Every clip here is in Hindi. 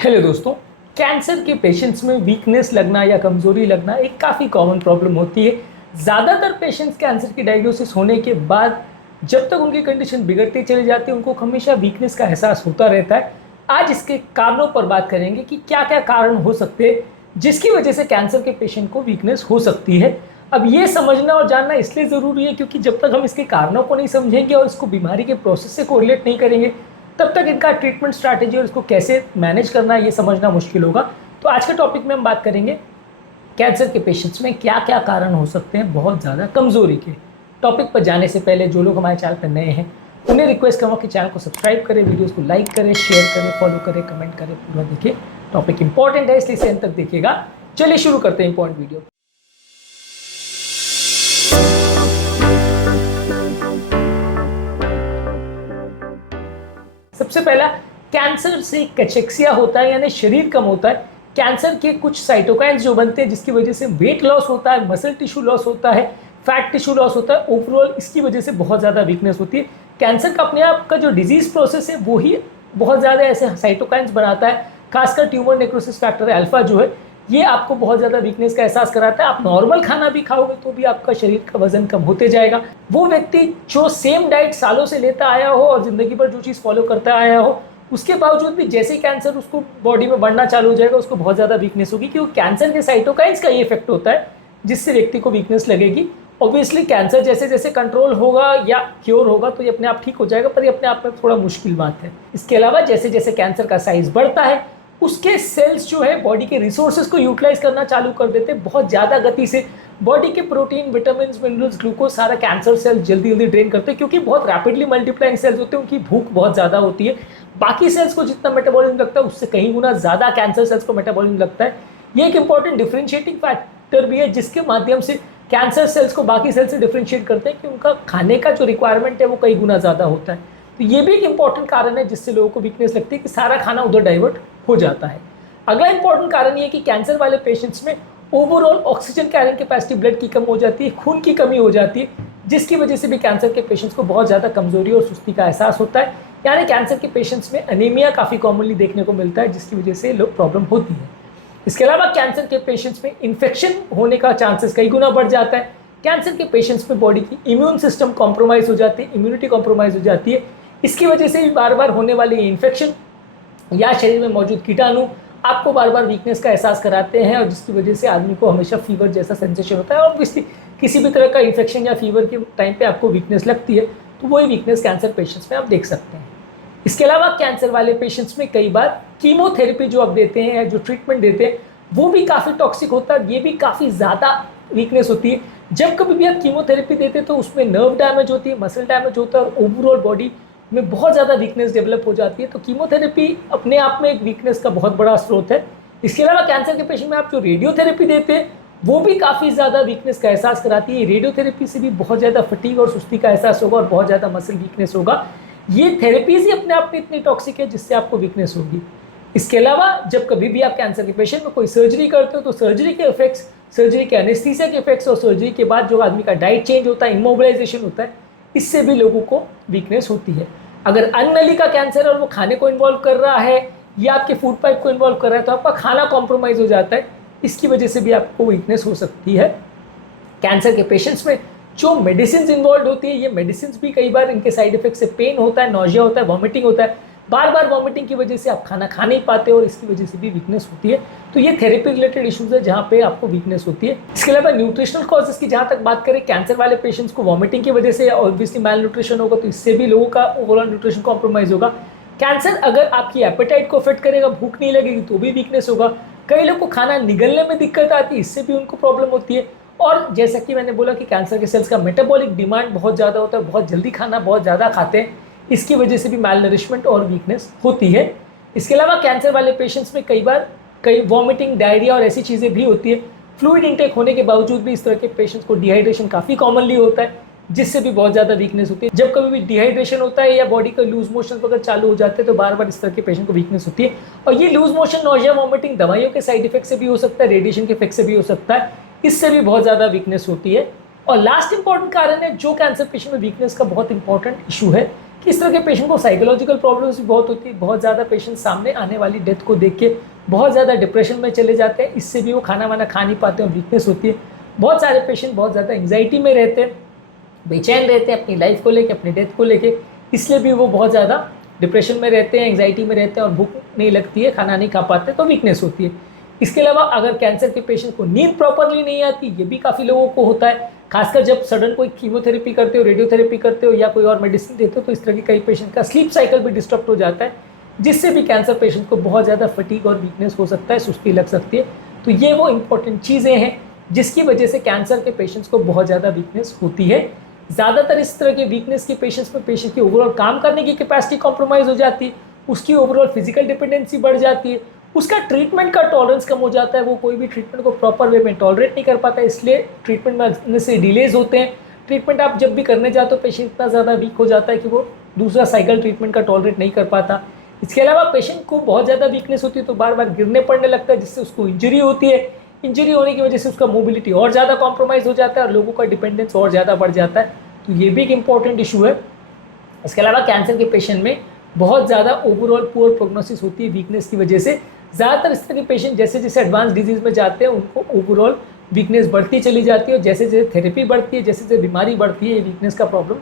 हेलो दोस्तों। कैंसर के पेशेंट्स में वीकनेस लगना या कमज़ोरी लगना एक काफ़ी कॉमन प्रॉब्लम होती है। ज़्यादातर पेशेंट्स कैंसर की डायग्नोसिस होने के बाद जब तक उनकी कंडीशन बिगड़ती चली जाती है उनको हमेशा वीकनेस का एहसास होता रहता है। आज इसके कारणों पर बात करेंगे कि क्या क्या कारण हो सकते हैं जिसकी वजह से कैंसर के पेशेंट को वीकनेस हो सकती है। अब ये समझना और जानना इसलिए ज़रूरी है क्योंकि जब तक हम इसके कारणों को नहीं समझेंगे और इसको बीमारी के प्रोसेस से कोरिलेट नहीं करेंगे तब तक इनका ट्रीटमेंट स्ट्रैटेजी और इसको कैसे मैनेज करना है ये समझना मुश्किल होगा। तो आज के टॉपिक में हम बात करेंगे कैंसर के पेशेंट्स में क्या क्या कारण हो सकते हैं बहुत ज़्यादा कमज़ोरी के। टॉपिक पर जाने से पहले जो लोग हमारे चैनल पर नए हैं उन्हें रिक्वेस्ट करूँगा कि चैनल को सब्सक्राइब करें, वीडियोज़ को लाइक करें, शेयर करें, फॉलो करें, कमेंट करें, पूरा देखिए। टॉपिक इंपॉर्टेंट है इसलिए इसे अंत तक देखिएगा। चलिए शुरू करते हैं इंपॉर्टेंट वीडियो। सबसे पहला, कैंसर से कैचेक्सिया होता है यानी शरीर कम होता है। कैंसर के कुछ साइटोकाइन्स जो बनते हैं जिसकी वजह से वेट लॉस होता है, मसल टिश्यू लॉस होता है, फैट टिश्यू लॉस होता है। ओवरऑल इसकी वजह से बहुत ज़्यादा वीकनेस होती है। कैंसर का अपने आप का जो डिजीज प्रोसेस है वो ही बहुत ज़्यादा ऐसे साइटोकाइन्स बनाता है। खासकर ट्यूमर नेक्रोसिस फैक्टर अल्फा जो है ये आपको बहुत ज़्यादा वीकनेस का एहसास कराता है। आप नॉर्मल खाना भी खाओगे तो भी आपका शरीर का वजन कम होते जाएगा। वो व्यक्ति जो सेम डाइट सालों से लेता आया हो और ज़िंदगी भर जो चीज़ फॉलो करता आया हो उसके बावजूद भी जैसे ही कैंसर उसको बॉडी में बढ़ना चालू हो जाएगा उसको बहुत ज़्यादा वीकनेस होगी क्योंकि कैंसर के साइटोकाइन्स का ये इफेक्ट होता है जिससे व्यक्ति को वीकनेस लगेगी। ऑब्वियसली कैंसर जैसे जैसे कंट्रोल होगा या क्योर होगा तो ये अपने आप ठीक हो जाएगा, पर ये अपने आप में थोड़ा मुश्किल बात है। इसके अलावा जैसे जैसे कैंसर का साइज बढ़ता है उसके सेल्स जो है बॉडी के रिसोर्सेज को यूटिलाइज करना चालू कर देते हैं बहुत ज़्यादा गति से। बॉडी के प्रोटीन, विटामिन, मिनरल्स, ग्लूकोज सारा कैंसर सेल जल्दी जल्दी ड्रेन करते हैं क्योंकि बहुत रैपिडली मल्टीप्लाइंग सेल्स होते हैं, उनकी भूख बहुत ज़्यादा होती है। बाकी सेल्स को जितना मेटाबॉलिज्म लगता है उससे कहीं गुना ज़्यादा कैंसर सेल्स को मेटाबॉलिज्म लगता है। ये एक इंपॉर्टेंट डिफरेंशिएटिंग फैक्टर भी है जिसके माध्यम से कैंसर सेल्स को बाकी सेल्स से डिफरेंशिएट करते हैं कि उनका खाने का जो रिक्वायरमेंट है वो कई गुना ज़्यादा होता है। तो ये भी एक इंपॉर्टेंट कारण है जिससे लोगों को वीकनेस लगती है कि सारा खाना उधर डाइवर्ट हो जाता है। अगला इंपॉर्टेंट कारण ये है कि कैंसर वाले पेशेंट्स में overall oxygen carrying capacity blood की कम हो जाती है, खून की कमी हो जाती है, जिसकी वजह से भी कैंसर के पेशेंट्स को बहुत ज़्यादा कमजोरी और सुस्ती का एहसास होता है। यानी कैंसर के पेशेंट्स में अनीमिया काफ़ी कॉमनली देखने को मिलता है जिसकी वजह से लोग प्रॉब्लम होती है। इसके अलावा कैंसर के पेशेंट्स में इन्फेक्शन होने का चांसेस कई गुना बढ़ जाता है। कैंसर के पेशेंट्स में बॉडी की इम्यून सिस्टम कॉम्प्रोमाइज़ हो जाती है, इम्यूनिटी कॉम्प्रोमाइज़ हो जाती है। इसकी वजह से भी बार बार होने वाले इन्फेक्शन या शरीर में मौजूद कीटाणु आपको बार बार वीकनेस का एहसास कराते हैं और जिसकी वजह से आदमी को हमेशा फीवर जैसा सेंसेशन होता है। और किसी भी तरह का इन्फेक्शन या फीवर के टाइम पे आपको वीकनेस लगती है तो वही वीकनेस कैंसर पेशेंट्स में आप देख सकते हैं। इसके अलावा कैंसर वाले पेशेंट्स में कई बार कीमोथेरेपी जो आप देते हैं या जो ट्रीटमेंट देते हैं वो भी काफ़ी टॉक्सिक होता है, ये भी काफ़ी ज़्यादा वीकनेस होती है। जब कभी भी आप कीमोथेरेपी देते हैं तो उसमें नर्व डैमेज होती है, मसल डैमेज होता है और ओवरऑल बॉडी में बहुत ज़्यादा वीकनेस डेवलप हो जाती है। तो कीमोथेरेपी अपने आप में एक वीकनेस का बहुत बड़ा स्रोत है। इसके अलावा कैंसर के पेशेंट में आप जो रेडियोथेरेपी देते हैं वो भी काफ़ी ज़्यादा वीकनेस का एहसास कराती है। रेडियोथेरेपी से भी बहुत ज़्यादा फटीग और सुस्ती का एहसास होगा और बहुत ज़्यादा मसल वीकनेस होगा। ये थेरेपीज ही अपने आप में इतनी टॉक्सिक है जिससे आपको वीकनेस होगी। इसके अलावा जब कभी भी आप कैंसर के पेशेंट में कोई सर्जरी करते हो तो सर्जरी के इफेक्ट्स, सर्जरी के एनेस्थीसिया के इफेक्ट्स और सर्जरी के बाद जो आदमी का डाइट चेंज होता है, इमोबिलाइजेशन होता है, इससे भी लोगों को वीकनेस होती है। अगर अन्ननली का कैंसर है और वो खाने को इन्वॉल्व कर रहा है या आपके फूड पाइप को इन्वॉल्व कर रहा है तो आपका खाना कॉम्प्रोमाइज़ हो जाता है, इसकी वजह से भी आपको वीकनेस हो सकती है। कैंसर के पेशेंट्स में जो मेडिसिन इन्वॉल्व होती है ये मेडिसिन भी कई बार इनके साइड इफेक्ट से पेन होता है, नॉजिया होता है, वॉमिटिंग होता है। बार बार वॉमिटिंग की वजह से आप खाना खा नहीं पाते और इसकी वजह से भी वीकनेस होती है। तो ये थेरेपी रिलेटेड इश्यूज है जहाँ पे आपको वीकनेस होती है। इसके अलावा न्यूट्रिशनल कॉजेस की जहाँ तक बात करें, कैंसर वाले पेशेंट्स को वॉमिटिंग की वजह से ऑब्वियसली मैल न्यूट्रिशन होगा तो इससे भी लोगों का ओवरऑल न्यूट्रिशन कॉम्प्रोमाइज होगा। कैंसर अगर आपकी एपेटाइट को अफेक्ट करेगा, भूख नहीं लगेगी तो भी वीकनेस होगा। कई लोग को खाना निगलने में दिक्कत आती है, इससे भी उनको प्रॉब्लम होती है। और जैसा कि मैंने बोला कि कैंसर के सेल्स का मेटाबॉलिक डिमांड बहुत ज़्यादा होता है, बहुत जल्दी खाना बहुत ज़्यादा खाते हैं, इसकी वजह से भी मैल नरिशमेंट और वीकनेस होती है। इसके अलावा कैंसर वाले पेशेंट्स में कई वॉमिटिंग, डायरिया और ऐसी चीज़ें भी होती है। फ्लूइड इंटेक होने के बावजूद भी इस तरह के पेशेंट्स को डिहाइड्रेशन काफ़ी कॉमनली होता है जिससे भी बहुत ज़्यादा वीकनेस होती है। जब कभी भी डिहाइड्रेशन होता है या बॉडी का लूज मोशन वगैरह चालू हो जाते हैं तो बार बार इस तरह के पेशेंट को वीकनेस होती है। और ये लूज मोशन, नॉजिया, वॉमिटिंग दवाइयों के साइड इफेक्ट से भी हो सकता है, रेडिएशन के इफेक्ट से भी हो सकता है, इससे भी बहुत ज़्यादा वीकनेस होती है। और लास्ट इंपॉर्टेंट कारण है जो कैंसर पेशेंट में वीकनेस का बहुत इंपॉर्टेंट इशू है, किस तरह के पेशेंट को साइकोलॉजिकल प्रॉब्लम्स भी बहुत होती है। बहुत ज़्यादा पेशेंट सामने आने वाली डेथ को देख के बहुत ज़्यादा डिप्रेशन में चले जाते हैं, इससे भी वो खाना वाना खा नहीं पाते और वीकनेस होती है। बहुत सारे पेशेंट बहुत ज़्यादा एंग्जाइटी में रहते हैं, बेचैन रहते हैं अपनी लाइफ को लेके, अपनी डेथ को लेके, इसलिए भी वो बहुत ज़्यादा डिप्रेशन में रहते हैं, एंग्जाइटी में रहते हैं और भूख नहीं लगती है, खाना नहीं खा पाते, तो वीकनेस होती है। इसके अलावा अगर कैंसर के पेशेंट को नींद प्रॉपरली नहीं आती, ये भी काफ़ी लोगों को होता है, खासकर जब सडन कोई कीमोथेरेपी करते हो, रेडियोथेरेपी करते हो या कोई और मेडिसिन देते हो, तो इस तरह के कई पेशेंट का स्लीप साइकिल भी डिस्टर्ब हो जाता है, जिससे भी कैंसर पेशेंट को बहुत ज़्यादा फटीग और वीकनेस हो सकता है, सुस्ती लग सकती है। तो ये वो इंपॉर्टेंट चीज़ें हैं जिसकी वजह से कैंसर के पेशेंट्स को बहुत ज़्यादा वीकनेस होती है। ज़्यादातर इस तरह के वीकनेस के पेशेंट्स में पेशेंट की ओवरऑल काम करने की कैपेसिटी कॉम्प्रोमाइज़ हो जाती है, उसकी ओवरऑल फिजिकल डिपेंडेंसी बढ़ जाती है, उसका ट्रीटमेंट का टॉलरेंस कम हो जाता है, वो कोई भी ट्रीटमेंट को प्रॉपर वे में टॉलरेट नहीं कर पाता, इसलिए ट्रीटमेंट में से डिलेज होते हैं। ट्रीटमेंट आप जब भी करने जाते हो पेशेंट इतना ज़्यादा वीक हो जाता है कि वो दूसरा साइकिल ट्रीटमेंट का टॉलरेट नहीं कर पाता। इसके अलावा पेशेंट को बहुत ज़्यादा वीकनेस होती है तो बार बार गिरने पड़ने लगता है, जिससे उसको इंजरी होती है। इंजरी होने की वजह से उसका मोबिलिटी और ज़्यादा कॉम्प्रोमाइज़ हो जाता है और लोगों का डिपेंडेंस और ज़्यादा बढ़ जाता है, तो ये भी एक इंपॉर्टेंट इशू है। इसके अलावा कैंसर के पेशेंट में बहुत ज़्यादा ओवरऑल पुअर प्रोग्नोसिस होती है वीकनेस की वजह से। ज़्यादातर इस तरह के पेशेंट जैसे जैसे एडवांस डिजीज़ में जाते हैं उनको ओवरऑल वीकनेस बढ़ती चली जाती है और जैसे जैसे थेरेपी बढ़ती है, जैसे जैसे बीमारी बढ़ती है, ये वीकनेस का प्रॉब्लम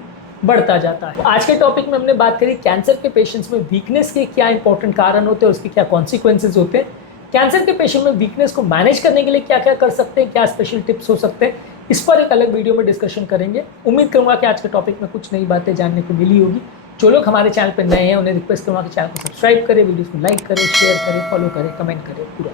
बढ़ता जाता है। आज के टॉपिक में हमने बात करी कैंसर के पेशेंट्स में वीकनेस के क्या इंपॉर्टेंट कारण होते हैं, उसके क्या कॉन्सिक्वेंसेज होते हैं, कैंसर के पेशेंट में वीकनेस को मैनेज करने के लिए क्या क्या कर सकते हैं, क्या स्पेशल टिप्स हो सकते हैं, इस पर एक अलग वीडियो में डिस्कशन करेंगे। उम्मीद करूंगा कि आज के टॉपिक में कुछ नई बातें जानने को मिली होगी। जो लोग हमारे चैनल पर नए हैं उन्हें रिक्वेस्ट करूंगा कि चैनल को सब्सक्राइब करें, वीडियोस को लाइक करें, शेयर करें, फॉलो करें, कमेंट करें, पूरा